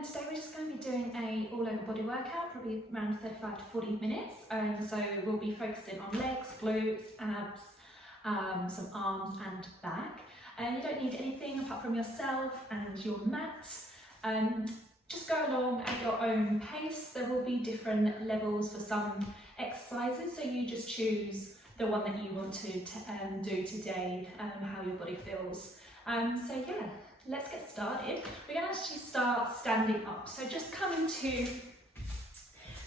And today we're just going to be doing a all-over body workout, probably around 35 to 40 minutes. So we'll be focusing on legs, glutes, abs, some arms and back. And you don't need anything apart from yourself and your mat. Just go along at your own pace. There will be different levels for some exercises, so you just choose the one that you want to do today, how your body feels. So yeah, let's get started. We're going to actually start standing up. So just come into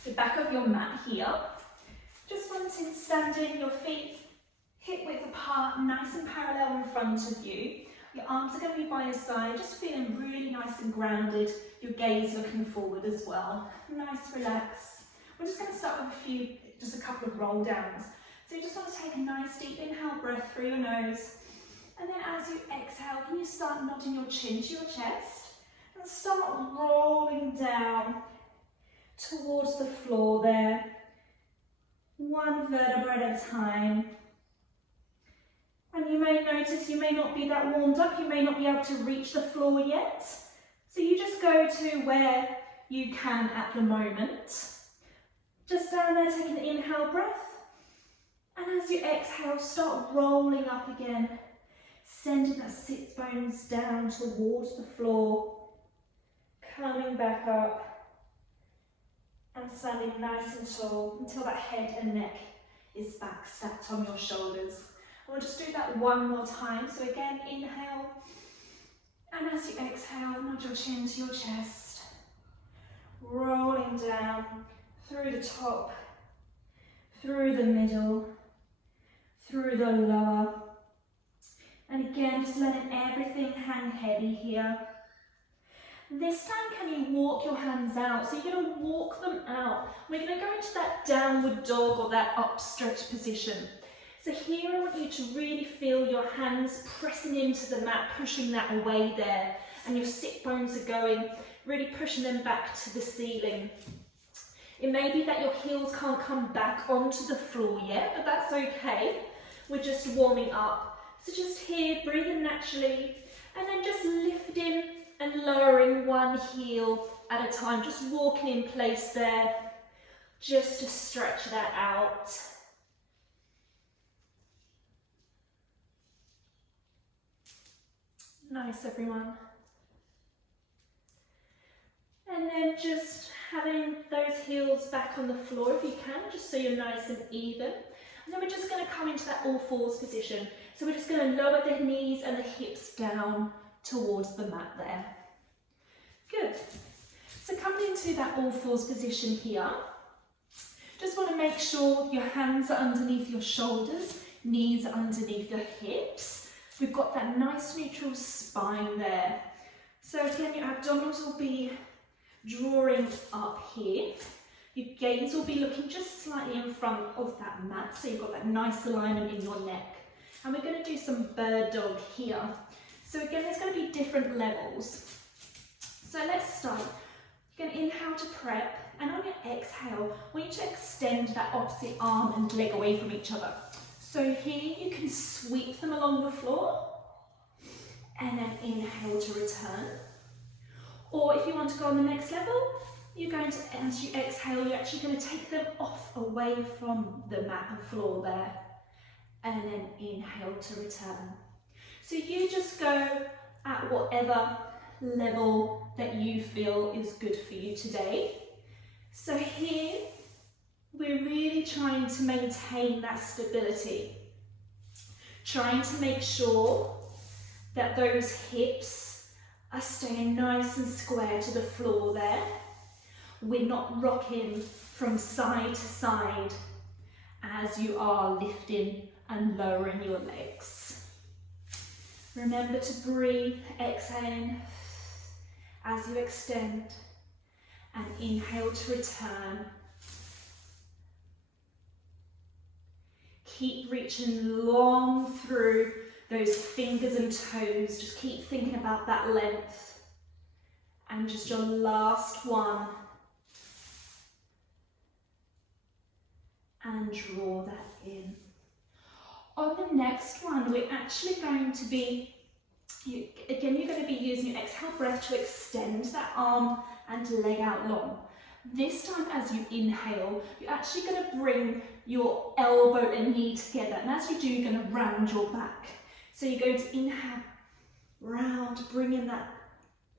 the back of your mat here. Just wanting standing, your feet hip width apart, nice and parallel in front of you. Your arms are going to be by your side, just feeling really nice and grounded. Your gaze looking forward as well. Nice, relax. We're just going to start with just a couple of roll downs. So you just want to take a nice deep inhale breath through your nose. And then as you exhale, can you start nodding your chin to your chest and start rolling down towards the floor there. One vertebra at a time. And you may notice you may not be that warmed up, you may not be able to reach the floor yet. So you just go to where you can at the moment. Just down there, take an inhale breath. And as you exhale, start rolling up again. Sending that sits bones down towards the floor. Coming back up. And standing nice and tall until that head and neck is back stacked on your shoulders. We'll just do that one more time. So again, inhale. And as you exhale, nod your chin to your chest. Rolling down through the top, through the middle, through the lower. And again, just letting everything hang heavy here. This time, can you walk your hands out? So you're going to walk them out. We're going to go into that downward dog or that upstretch position. So here I want you to really feel your hands pressing into the mat, pushing that away there. And your sit bones are going, really pushing them back to the ceiling. It may be that your heels can't come back onto the floor yet, but that's okay. We're just warming up. So just here, breathing naturally, and then just lifting and lowering one heel at a time. Just walking in place there, just to stretch that out. Nice, everyone. And then just having those heels back on the floor if you can, just so you're nice and even. And then we're just going to come into that all fours position. So we're just going to lower the knees and the hips down towards the mat there. Good. So coming into that all fours position here, just want to make sure your hands are underneath your shoulders, knees are underneath your hips. We've got that nice neutral spine there. So again, your abdominals will be drawing up here. Your gaze will be looking just slightly in front of that mat, so you've got that nice alignment in your neck. And we're going to do some bird dog here. So again, there's going to be different levels. So let's start. You're going to inhale to prep, and on your exhale, I want you to extend that opposite arm and leg away from each other. So here you can sweep them along the floor, and then inhale to return. Or if you want to go on the next level, you're going to, as you exhale, you're actually going to take them off away from the mat and floor there. And then inhale to return. So you just go at whatever level that you feel is good for you today. So here, we're really trying to maintain that stability. Trying to make sure that those hips are staying nice and square to the floor there. We're not rocking from side to side as you are lifting and lowering your legs. Remember to breathe, exhaling as you extend, and inhale to return. Keep reaching long through those fingers and toes. Just keep thinking about that length. And just your last one. And draw that in. On the next one, we're actually going to be Again, you're going to be using your exhale breath to extend that arm and leg out long. This time as you inhale, you're actually going to bring your elbow and knee together, and as you do, you're going to round your back. So you're going to inhale, round, bring in that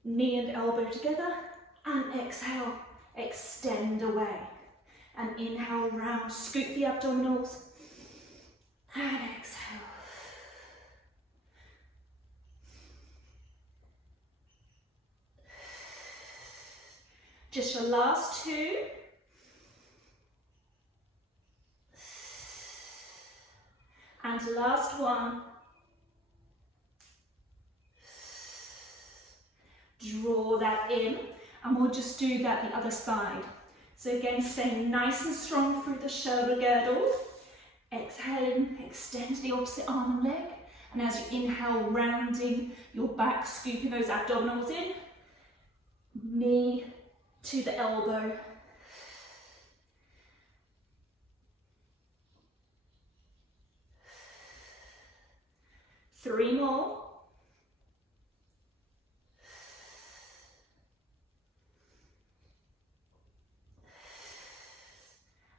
knee and elbow together, and exhale, extend away. And inhale, round, scoop the abdominals, and exhale. Just your last two. And last one. Draw that in, and we'll just do that the other side. So again, staying nice and strong through the shoulder girdle. Exhaling, extend the opposite arm and leg. And as you inhale, rounding your back, scooping those abdominals in. Knee to the elbow. Three more.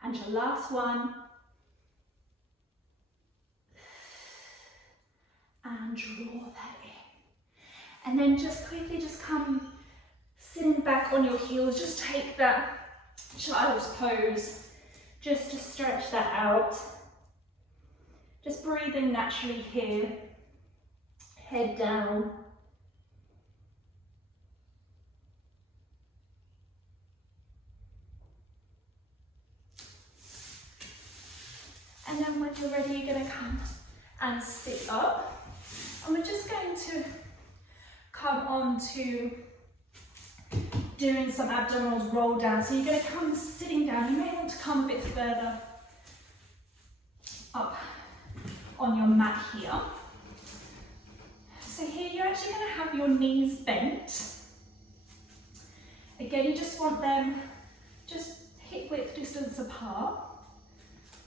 And your last one. And draw that in. And then just quickly just come sitting back on your heels. Just take that child's pose just to stretch that out. Just breathe in naturally here. Head down. And then when you're ready, you're going to come and sit up. And we're just going to come on to doing some abdominals roll down. So you're going to come sitting down. You may want to come a bit further up on your mat here. So here you're actually going to have your knees bent. Again, you just want them just hip width distance apart.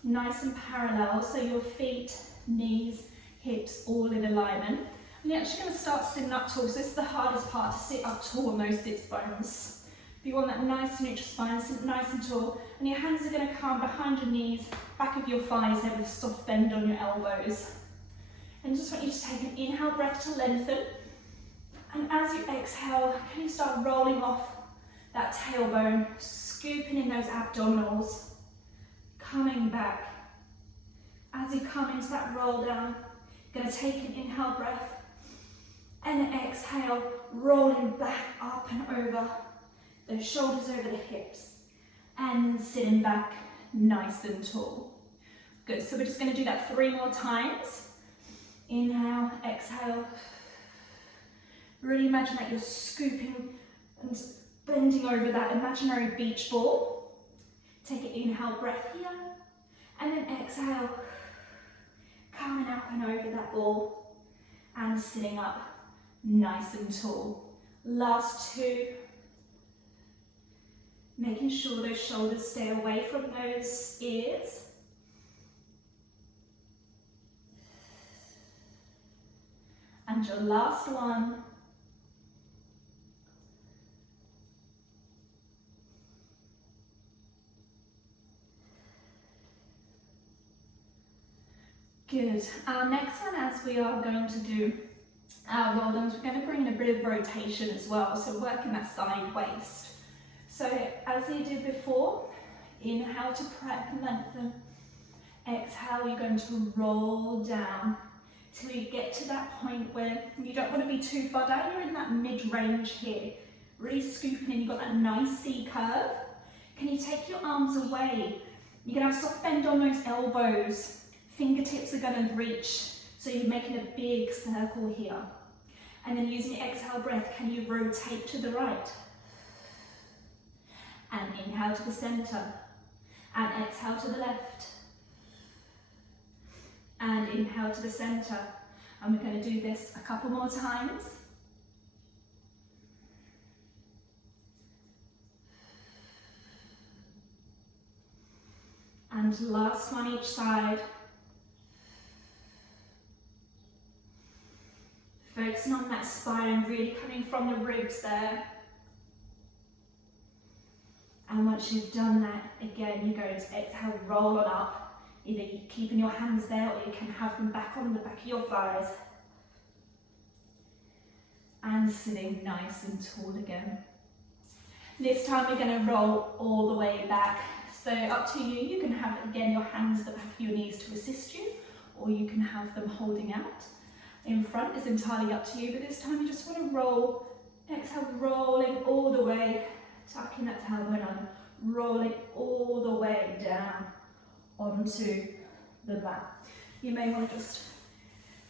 Nice and parallel, so your feet, knees, hips all in alignment. And you're actually going to start sitting up tall. So this is the hardest part, to sit up tall on those sits bones. You want that nice neutral spine, sit nice and tall. And your hands are going to come behind your knees, back of your thighs there with a soft bend on your elbows. And I just want you to take an inhale breath to lengthen. And as you exhale, can you start rolling off that tailbone, scooping in those abdominals, coming back. As you come into that roll down, you're going to take an inhale breath and an exhale, rolling back up and over, those shoulders over the hips, and sitting back nice and tall. Good, so we're just going to do that 3 more times. Inhale, exhale. Really imagine that you're scooping and bending over that imaginary beach ball. Take an inhale breath here, and then exhale, coming up and over that ball, and sitting up nice and tall. Last 2. Making sure those shoulders stay away from those ears. And your last one. Good. Our next one, as we are going to do our roll downs, we're going to bring in a bit of rotation as well, so working that side waist. So as you did before, inhale to prep and lengthen. Exhale, you're going to roll down till you get to that point where you don't want to be too far down. You're in that mid-range here, really scooping in. You've got that nice C curve. Can you take your arms away? You can have a soft bend on those elbows. Fingertips are going to reach, so you're making a big circle here. And then using your exhale breath, can you rotate to the right? And inhale to the center. And exhale to the left. And inhale to the center. And we're going to do this a couple more times. And last one each side. focusing on that spine, really coming from the ribs there. And once you've done that, again, you're going to exhale, roll on up. Either you're keeping your hands there or you can have them back on the back of your thighs. And sitting nice and tall again. This time we're going to roll all the way back. So up to you, you can have, again, your hands at the back of your knees to assist you, or you can have them holding out. In front is entirely up to you, but this time you just want to roll, exhale, rolling all the way, tucking that tailbone on, rolling all the way down onto the mat. You may want to just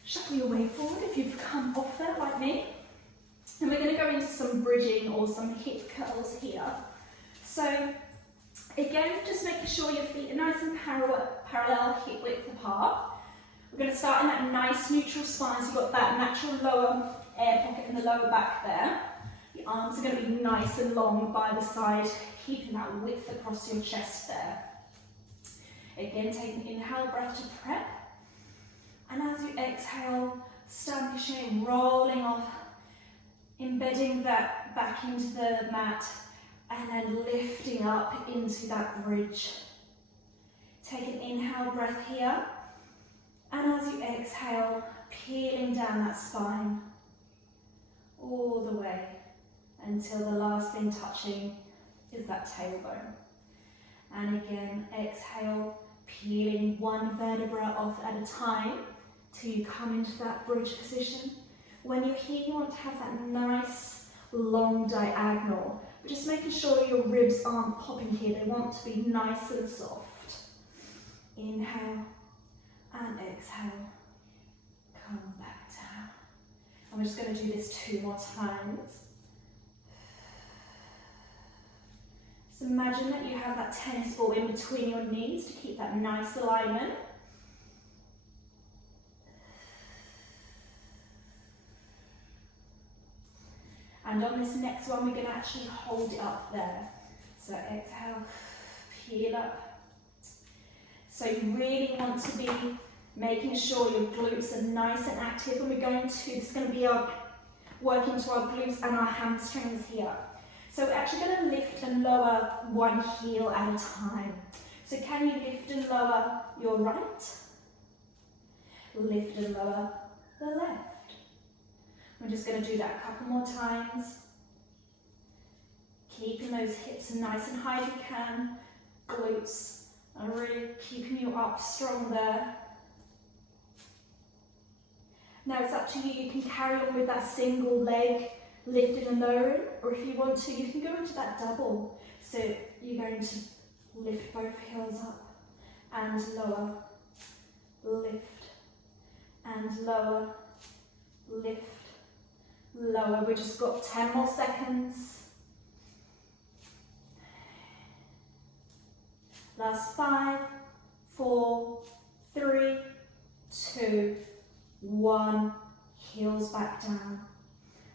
shuffle your way forward if you've come off there like me. And we're going to go into some bridging or some hip curls here. So again, just making sure your feet are nice and parallel, hip width apart. We're going to start in that nice neutral spine, so you've got that natural lower air pocket in the lower back there. Your arms are going to be nice and long by the side, keeping that width across your chest there. Again, take an inhale breath to prep. And as you exhale, stand positioning, rolling off, embedding that back into the mat, and then lifting up into that bridge. Take an inhale breath here. And as you exhale, peeling down that spine all the way until the last thing touching is that tailbone. And again, exhale, peeling one vertebra off at a time till you come into that bridge position. When you're here, you want to have that nice long diagonal, but just making sure your ribs aren't popping here. They want to be nice and soft. Inhale. And exhale, come back down. And we're just going to do this 2 more times. So imagine that you have that tennis ball in between your knees to keep that nice alignment. And on this next one, we're going to actually hold it up there. So exhale, peel up. So you really want to be making sure your glutes are nice and active. And we're going to, this is going to be our working to our glutes and our hamstrings here. So we're actually going to lift and lower one heel at a time. So can you lift and lower your right? Lift and lower the left. We're just going to do that a couple more times. Keeping those hips nice and high if you can. Glutes are really keeping you up strong there. Now it's up to you. You can carry on with that single leg lifted and lowering, or if you want to, you can go into that double. So you're going to lift both heels up and lower, lift and lower, lift, lower. We've just got 10 more seconds. Last 5, 4, 3, 2, 1. Heels back down.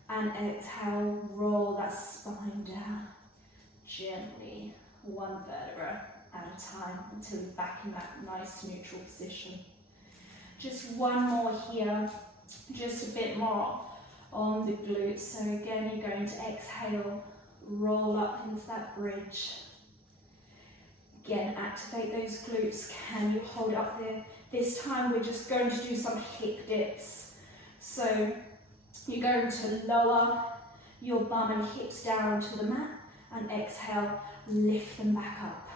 And exhale, roll that spine down. Gently, one vertebra at a time until you're back in that nice neutral position. Just one more here, just a bit more on the glutes. So again, you're going to exhale, roll up into that bridge. Again, activate those glutes. Can you hold it up there? This time we're just going to do some hip dips. So you're going to lower your bum and hips down to the mat and exhale, lift them back up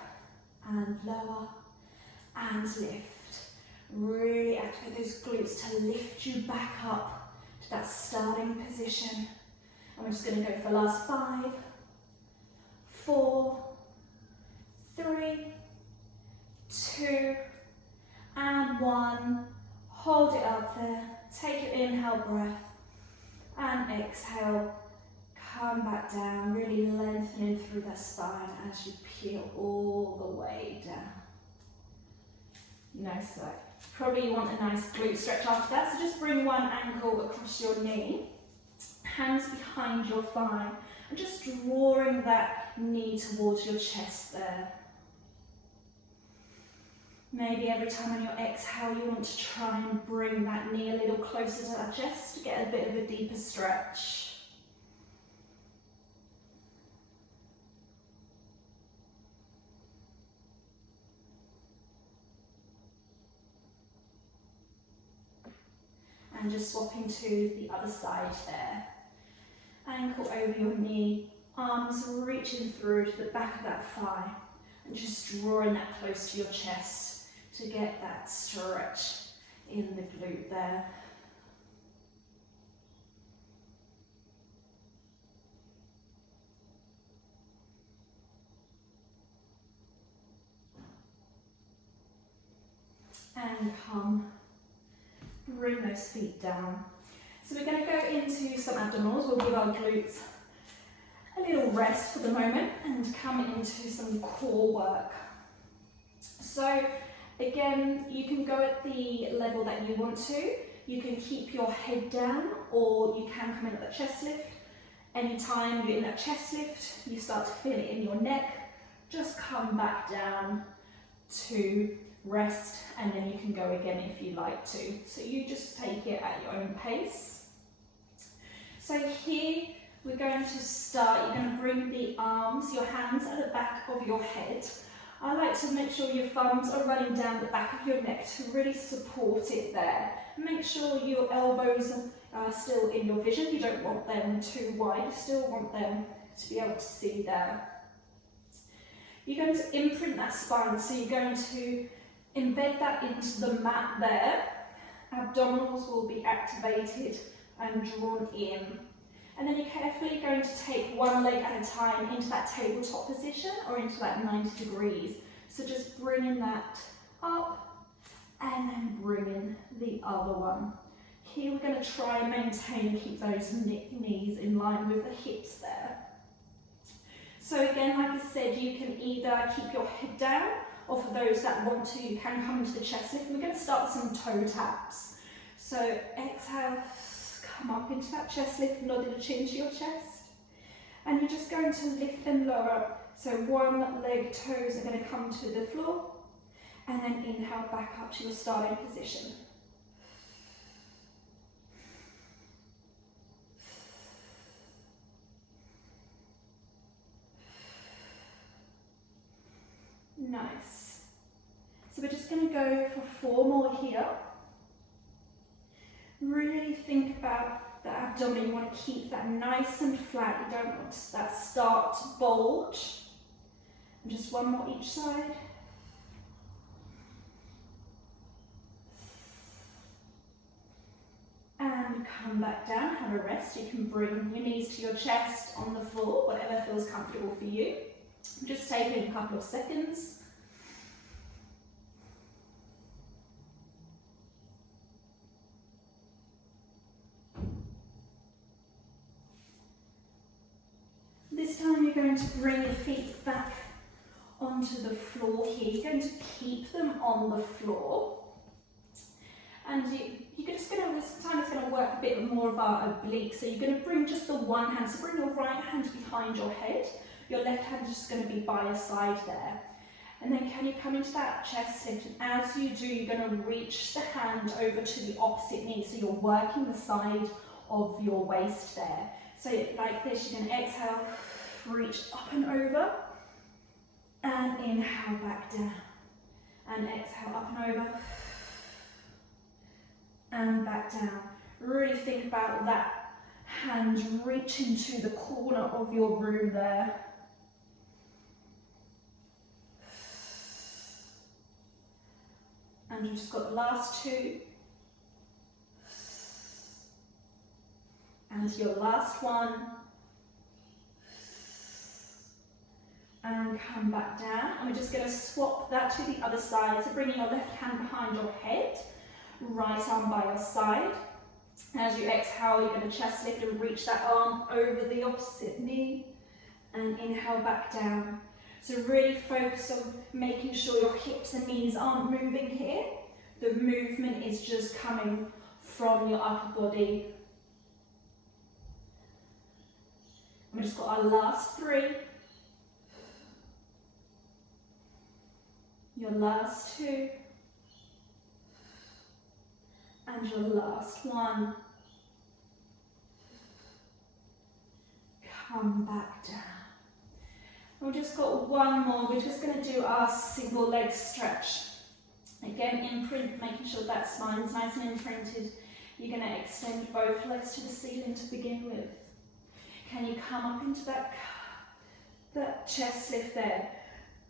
and lower and lift. Really activate those glutes to lift you back up to that starting position. And we're just going to go for the last 5, 4, 3, 2, and 1. Hold it up there. Take your inhale breath and exhale. Come back down, really lengthening through the spine as you peel all the way down. Nice side. Probably you want a nice glute stretch after that, so just bring one ankle across your knee, hands behind your thigh, and just drawing that knee towards your chest there. Maybe every time on your exhale you want to try and bring that knee a little closer to that chest to get a bit of a deeper stretch. And just swapping to the other side there. Ankle over your knee, arms reaching through to the back of that thigh, and just drawing that close to your chest to get that stretch in the glute there. And come, bring those feet down. So we're going to go into some abdominals. We'll give our glutes a little rest for the moment and come into some core work. So again, you can go at the level that you want to. You can keep your head down, or you can come in at the chest lift. Anytime you're in that chest lift, you start to feel it in your neck, just come back down to rest, and then you can go again if you like to. So you just take it at your own pace. So here we're going to start. You're going to bring the arms, your hands at the back of your head. I like to make sure your thumbs are running down the back of your neck to really support it there. Make sure your elbows are still in your vision. You don't want them too wide. You still want them to be able to see there. You're going to imprint that spine, so you're going to embed that into the mat there. Abdominals will be activated and drawn in. And then you're carefully going to take one leg at a time into that tabletop position or into that 90 degrees. So just bringing that up and then bringing the other one. Here we're going to try and maintain and keep those knees in line with the hips there. So again, like I said, you can either keep your head down, or for those that want to, you can come into the chest lift. We're going to start with some toe taps. So exhale, come up into that chest lift, nodding the chin to your chest. And you're just going to lift and lower. So one leg toes are going to come to the floor. And then inhale back up to your starting position. Nice. So we're just going to go for 4 more here. Really think about the abdomen. You want to keep that nice and flat. You don't want that start to bulge. And just 1 more each side. And come back down, have a rest. You can bring your knees to your chest on the floor, whatever feels comfortable for you. Just taking a couple of seconds. This time you're going to bring your feet back onto the floor here. You're going to keep them on the floor. And you're just going to, this time it's going to work a bit more of our oblique. So you're going to bring just the one hand. So bring your right hand behind your head. Your left hand is just going to be by your side there. And then can you come into that chest lift? And as you do, you're going to reach the hand over to the opposite knee. So you're working the side of your waist there. So like this, you're going to exhale, reach up and over, and inhale back down. And exhale up and over, and back down. Really think about that hand reaching to the corner of your room there. And you've just got the last 2. And your last one. And come back down. And we're just going to swap that to the other side. So bringing your left hand behind your head, right arm by your side. As you exhale, you're going to chest lift and reach that arm over the opposite knee. And inhale back down. So really focus on making sure your hips and knees aren't moving here. The movement is just coming from your upper body. And we just got our last 3. Your last 2. And your last one. Come back down. We've just got one more. We're just going to do our single leg stretch. Again, imprint, making sure that spine's nice and imprinted. You're going to extend both legs to the ceiling to begin with. Can you come up into that chest lift there?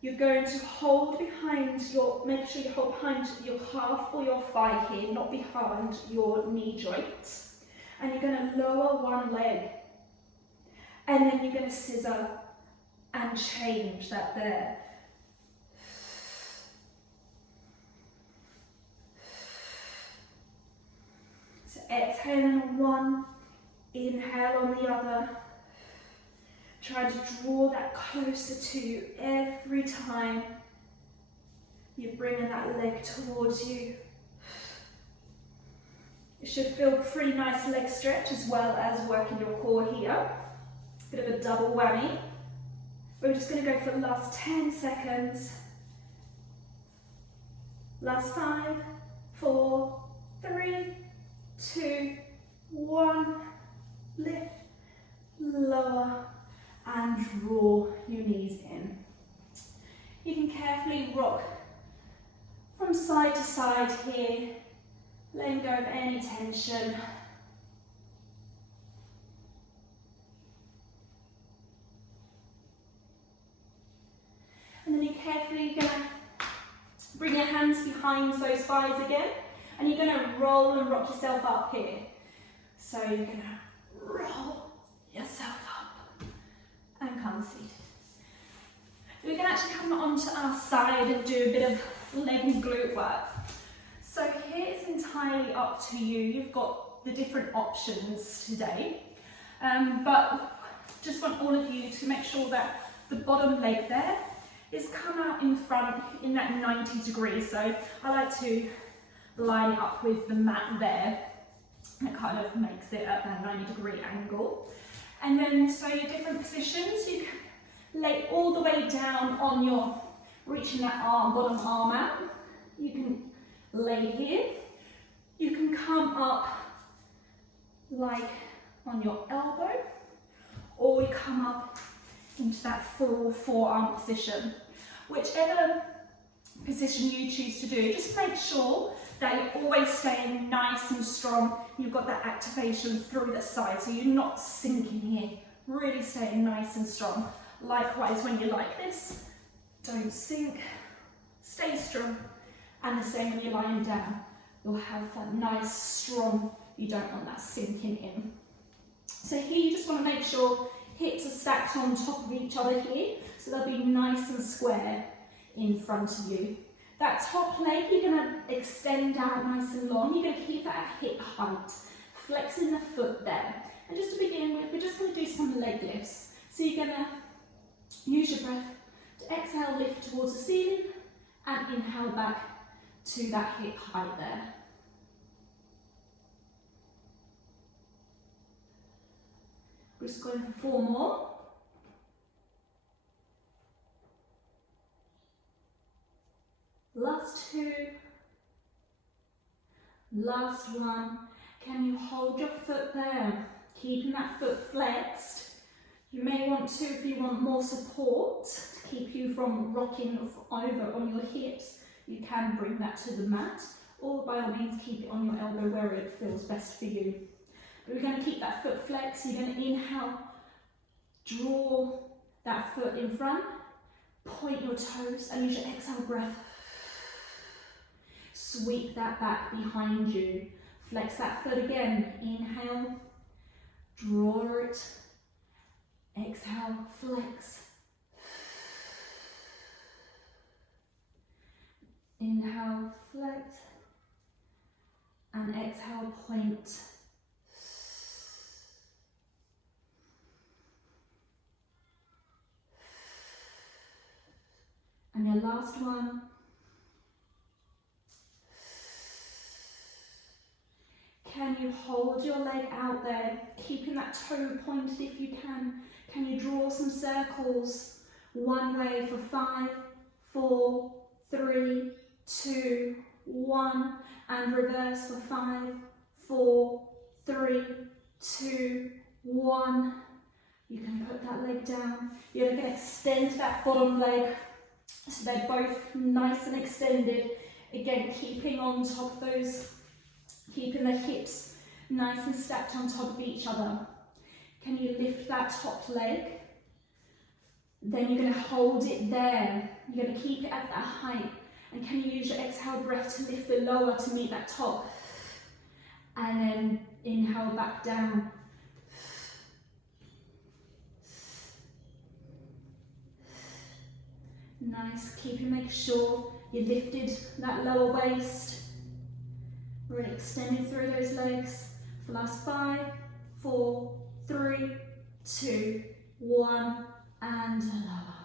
You're going to hold behind your, make sure you hold behind your calf or your thigh here, not behind your knee joint. And you're going to lower one leg. And then you're going to scissor and change that there. So exhale on one, inhale on the other. Try to draw that closer to you every time you're bringing that leg towards you. It should feel pretty nice leg stretch as well as working your core here. Bit of a double whammy. We're just going to go for the last 10 seconds. Last 5, 4, 3, 2, 1. Lift, lower, and draw your knees in. You can carefully rock from side to side here, letting go of any tension. And then you're carefully going to bring your hands behind those thighs again, and you're going to roll and rock yourself up here. So you're going to roll yourself up and come seated. We can actually come onto our side and do a bit of leg and glute work. So here it's entirely up to you. You've got the different options today, but just want all of you to make sure that the bottom leg there is come out in front in that 90 degrees. So I like to line it up with the mat there. It kind of makes it at that 90-degree angle. And then, so your different positions, you can lay all the way down on your, reaching that arm, bottom arm out. You can lay here. You can come up like on your elbow, or you come up into that full forearm position. Whichever position you choose to do, just make sure that you're always staying nice and strong. You've got that activation through the side, so you're not sinking here. Really staying nice and strong. Likewise, when you're like this, don't sink, stay strong. And the same when you're lying down. You'll have that nice, strong, you don't want that sinking in. So here you just want to make sure hips are stacked on top of each other here, so they'll be nice and square in front of you. That top leg, you're going to extend out nice and long. You're going to keep that at hip height, flexing the foot there. And just to begin with, we're just going to do some leg lifts. So you're going to use your breath to exhale, lift towards the ceiling, and inhale back to that hip height there. We're just going for 4 more. Last 2. Last 1. Can you hold your foot there? Keeping that foot flexed. You may want to, if you want more support to keep you from rocking over on your hips, you can bring that to the mat, or by all means keep it on your elbow where it feels best for you. But we're going to keep that foot flexed. You're going to inhale, draw that foot in front, point your toes, and use your exhale breath. Sweep that back behind you. Flex that foot again. Inhale, draw it, exhale, flex. Inhale, flex, and exhale, point. And your last one. Can you hold your leg out there, keeping that toe pointed if you can? Can you draw some circles? One way for 5, 4, 3, 2, 1, and reverse for 5, 4, 3, 2, 1. You can put that leg down. You're going to extend that bottom leg so they're both nice and extended. Again, keeping on top of those, keeping the hips nice and stacked on top of each other. Can you lift that top leg? Then you're going to hold it there. You're going to keep it at that height. And can you use your exhale breath to lift the lower to meet that top? And then inhale back down. Nice, make sure you lifted that lower waist. Really extending through those legs. For the last 5, 4, 3, 2, 1, and lower.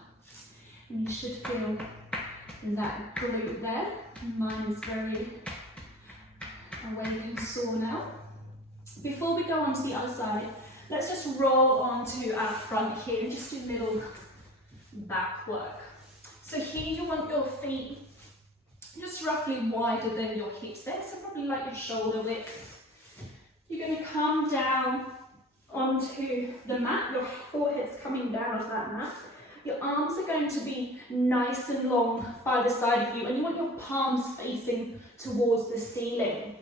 And you should feel that glute there. Mine is very awake and sore now. Before we go on to the other side, let's just roll onto our front here and just do a little back work. So here you want your feet just roughly wider than your hips there, so probably like your shoulder width. You're going to come down onto the mat, your forehead's coming down off that mat. Your arms are going to be nice and long by the side of you, and you want your palms facing towards the ceiling.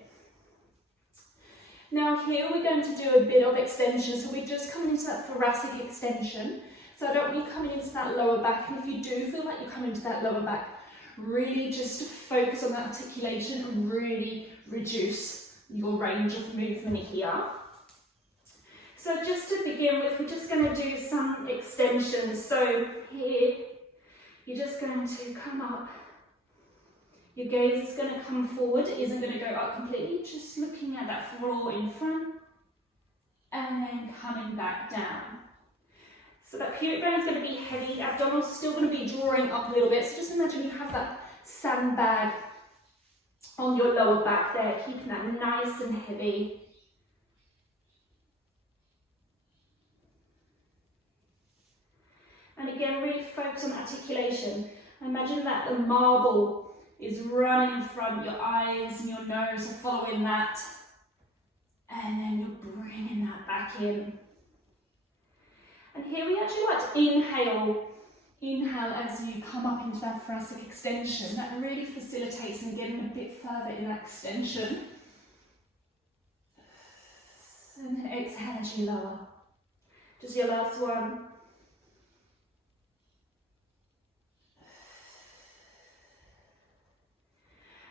Now here we're going to do a bit of extension, so we're just coming into that thoracic extension. So I don't want you coming into that lower back, and if you do feel like you're coming into that lower back, really just focus on that articulation and really reduce your range of movement here. So just to begin with, we're just going to do some extensions. So here, you're just going to come up. Your gaze is going to come forward. It isn't going to go up completely. Just looking at that floor in front and then coming back down. So that pubic bone is going to be heavy. Abdominals are still going to be drawing up a little bit. So just imagine you have that sandbag on your lower back there, keeping that nice and heavy. And again, really focus on articulation. Imagine that the marble is running in front, your eyes and your nose are following that. And then you're bringing that back in. And here we actually like to inhale. Inhale as you come up into that thoracic extension. That really facilitates and getting a bit further in that extension. And then exhale as you lower. Just your last one.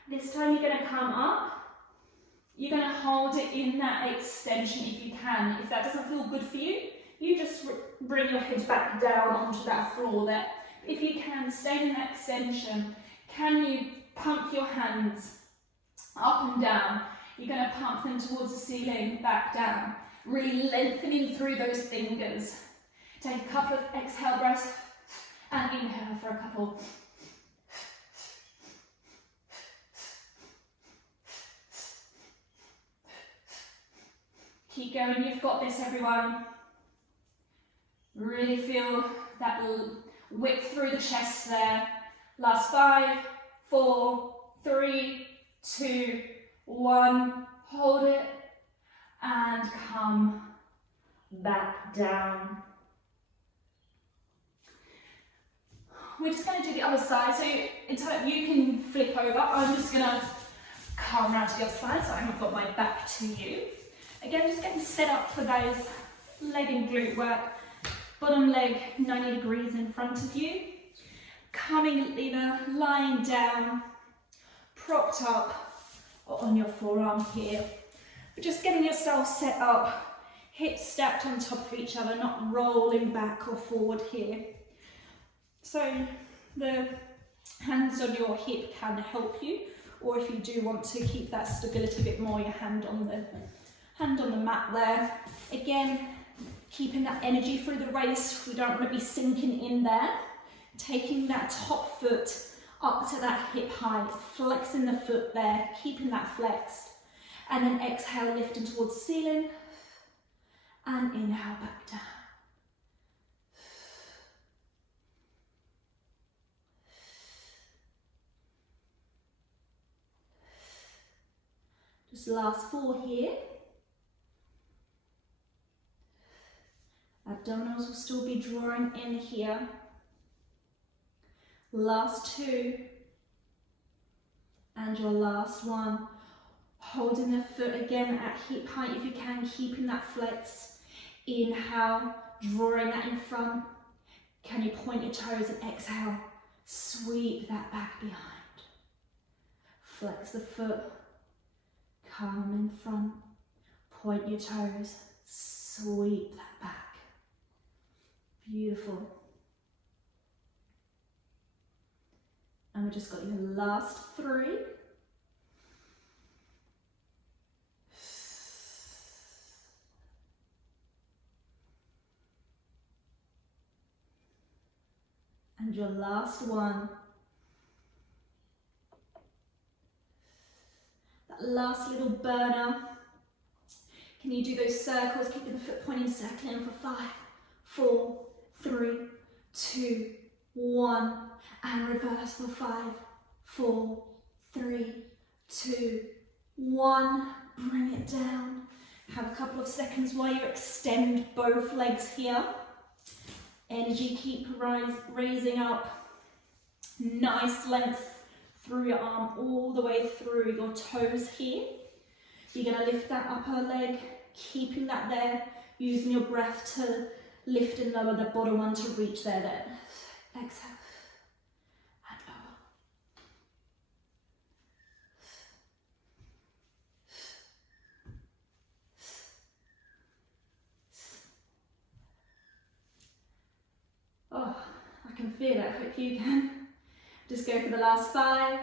This time you're going to come up. You're going to hold it in that extension if you can. If that doesn't feel good for you, you just bring your head back down onto that floor there. If you can, stay in that extension. Can you pump your hands up and down? You're going to pump them towards the ceiling, back down. Really lengthening through those fingers. Take a couple of exhale breaths and inhale for a couple. Keep going, you've got this, everyone. Really feel that width through the chest there. Last 5, 4, 3, 2, 1. Hold it and come back down. We're just going to do the other side. So until you can flip over, I'm just going to come around to the other side so I've got my back to you. Again, just getting set up for those leg and glute work. Bottom leg 90 degrees in front of you. Coming either lying down, propped up, or on your forearm here. But just getting yourself set up, hips stacked on top of each other, not rolling back or forward here. So the hands on your hip can help you, or if you do want to keep that stability a bit more, your hand on the mat there. Again, keeping that energy through the waist. We don't want to be sinking in there. Taking that top foot up to that hip height, flexing the foot there, keeping that flexed. And then exhale, lifting towards the ceiling. And inhale back down. Just last 4 here. Abdominals will still be drawing in here. Last 2. And your last 1. Holding the foot again at hip height if you can, keeping that flex. Inhale, drawing that in front. Can you point your toes and exhale? Sweep that back behind. Flex the foot. Come in front. Point your toes. Sweep that back. Beautiful. And we just got your last 3. And your last 1. That last little burner. Can you do those circles, keeping the foot pointing, circling for 5, 4, 3, 2, 1. And reverse for 5, 4, 3, 2, 1. Bring it down. Have a couple of seconds while you extend both legs here. Energy keep raising up. Nice length through your arm all the way through your toes here. You're going to lift that upper leg, keeping that there, using your breath to lift and lower the bottom one to reach there then. Exhale. And lower. Oh, I can feel it. I hope you can. Just go for the last 5,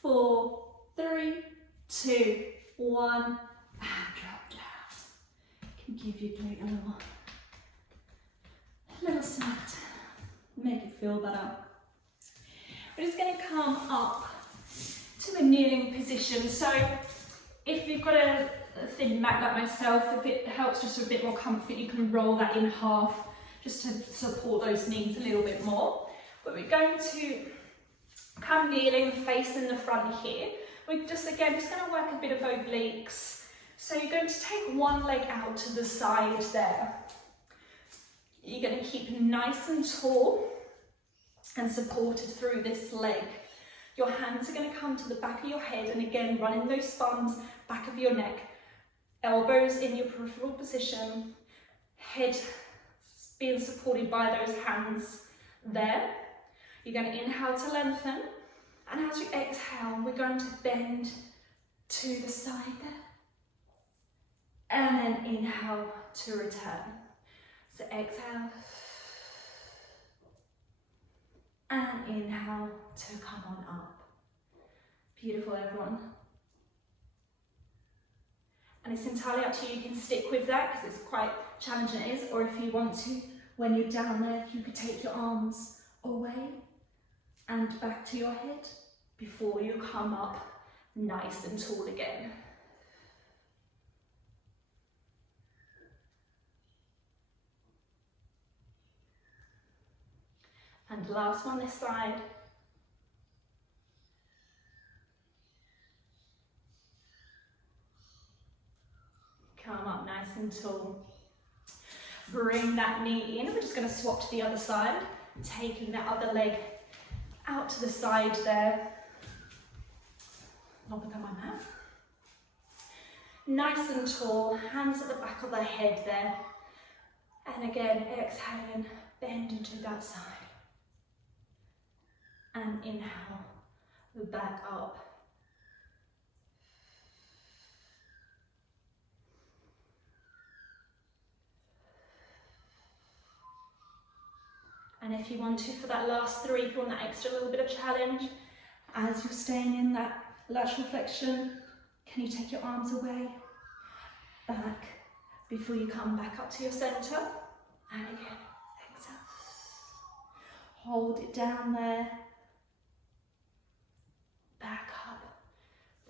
4, 3, 2, 1, and drop down. Can give your glute a little smack. Make it feel better. We're just going to come up to a kneeling position. So if you've got a thin mat like myself, if it helps just for a bit more comfort, you can roll that in half just to support those knees a little bit more. But we're going to come kneeling, facing the front here. We're just going to work a bit of obliques. So you're going to take one leg out to the side there. You're going to keep nice and tall and supported through this leg. Your hands are going to come to the back of your head, and again, running those spines, back of your neck. Elbows in your peripheral position. Head being supported by those hands there. You're going to inhale to lengthen, and as you exhale, we're going to bend to the side there. And then inhale to return. So exhale. And inhale to come on up. Beautiful, everyone. And it's entirely up to you. You can stick with that because it's quite challenging it is, or if you want to, when you're down there, you could take your arms away and back to your head before you come up nice and tall again. And last one this side. Come up nice and tall. Bring that knee in. We're just going to swap to the other side, taking that other leg out to the side there. Not become my mat. Nice and tall, hands at the back of the head there. And again, exhaling, bend into that side. And inhale, back up. And if you want to, for that last 3, if you want that extra little bit of challenge, as you're staying in that lateral flexion, can you take your arms away, back, before you come back up to your center? And again, exhale. Hold it down there. Back up.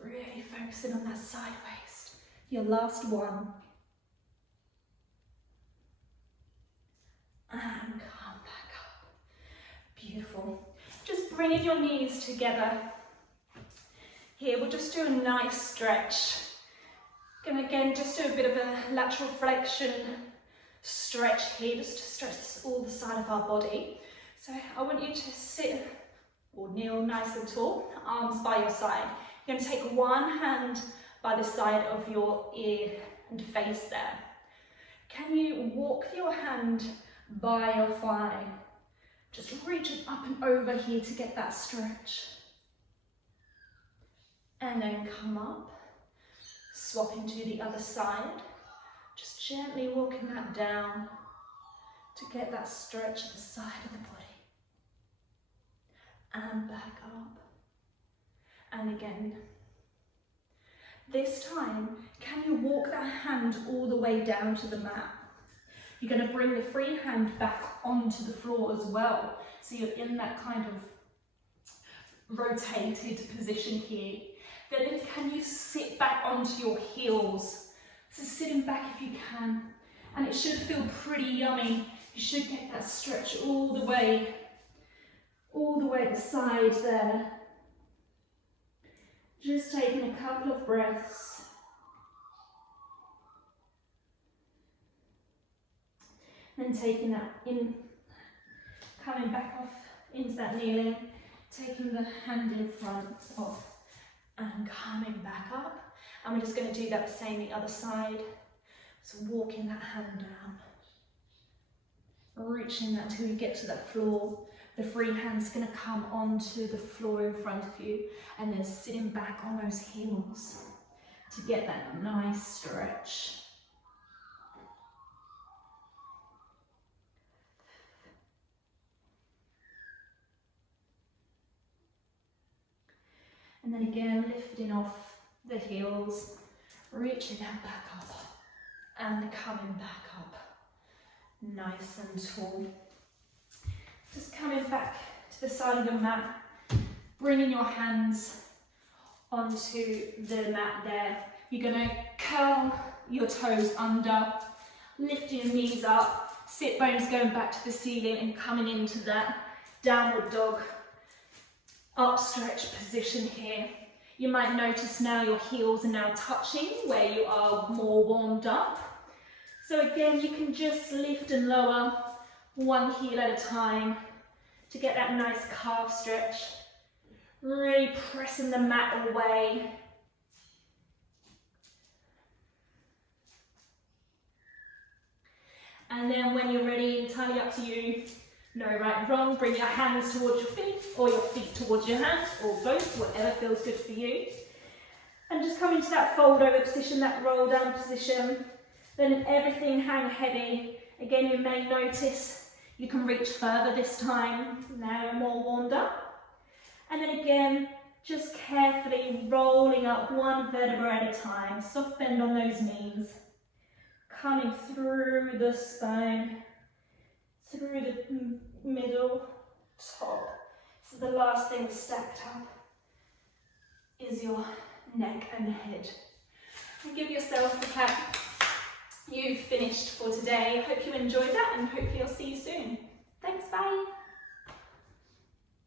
Really focusing on that side waist. Your last one. And come back up. Beautiful. Just bringing your knees together. Here, we'll just do a nice stretch. Gonna again just do a bit of a lateral flexion stretch here, just to stretch all the side of our body. So I want you to sit or kneel nice and tall, arms by your side. You're going to take one hand by the side of your ear and face there. Can you walk your hand by your thigh? Just reach it up and over here to get that stretch. And then come up, swapping to the other side. Just gently walking that down to get that stretch at the side of the body. And back up. And again. This time, can you walk that hand all the way down to the mat? You're going to bring the free hand back onto the floor as well. So you're in that kind of rotated position here. Then can you sit back onto your heels? So sitting back if you can. And it should feel pretty yummy. You should get that stretch all the way to the side there. Just taking a couple of breaths. And taking that in, coming back off into that kneeling, taking the hand in front of and coming back up. And we're just going to do that the same the other side. So walking that hand down. Reaching that until you get to that floor. The free hand's going to come onto the floor in front of you and then sitting back on those heels to get that nice stretch. And then again, lifting off the heels, reaching that back up and coming back up, nice and tall. Just coming back to the side of the mat, bringing your hands onto the mat there. You're going to curl your toes under, lift your knees up, sit bones going back to the ceiling and coming into that downward dog upstretch position here. You might notice now your heels are now touching where you are more warmed up. So again, you can just lift and lower one heel at a time to get that nice calf stretch. Really pressing the mat away. And then when you're ready, entirely up to you. No right, wrong. Bring your hands towards your feet or your feet towards your hands or both, whatever feels good for you. And just come into that fold over position, that roll down position. Then everything hang heavy. Again, you may notice you can reach further this time. Now you're more warmed up. And then again, just carefully rolling up one vertebra at a time. Soft bend on those knees. Coming through the spine, through the middle, top. So the last thing stacked up is your neck and head. And give yourself a pat. You've finished for today. Hope you enjoyed that and hopefully I'll see you soon. Thanks, bye.